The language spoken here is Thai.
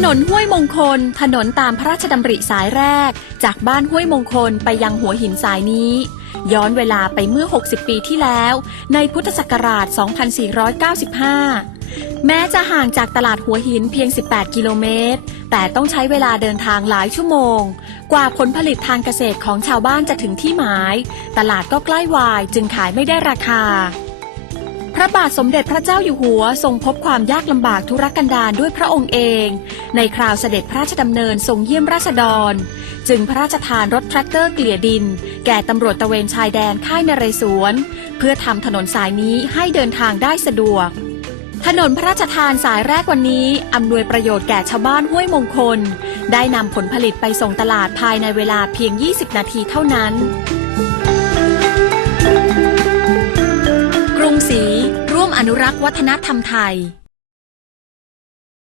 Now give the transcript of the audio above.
ถนนห้วยมงคล ถนนตามพระราชดำริสายแรก จากบ้านห้วยมงคลไปยังหัวหินสายนี้ ย้อนเวลาไปเมื่อ 60 ปีที่แล้ว ในพุทธศักราช 2495 แม้จะห่างจากตลาดหัวหินเพียง 18 กิโลเมตร แต่ต้องใช้เวลาเดินทางหลายชั่วโมง กว่าผลผลิตทางเกษตรของชาวบ้านจะถึงที่หมาย ตลาดก็ใกล้วายจึงขายไม่ได้ราคา พระบาทสมเด็จพระเจ้าอยู่หัวทรงพบความยากลำบากทุรกันดารด้วยพระองค์เอง ในคราวเสด็จพระราชดำเนินทรงเยี่ยมราษฎร จึงพระราชทานรถแทรกเตอร์เกลี่ยดิน แก่ตำรวจตะเวนชายแดนค่ายนเรศวร เพื่อทำถนนสายนี้ให้เดินทางได้สะดวกถนนพระราชทานสายแรกวันนี้ อำนวยประโยชน์แก่ชาวบ้านห้วยมงคล ได้นำผลผลิตไปส่งตลาดภายในเวลาเพียง 20 นาทีเท่านั้น อนุรักษ์วัฒนธรรมไทย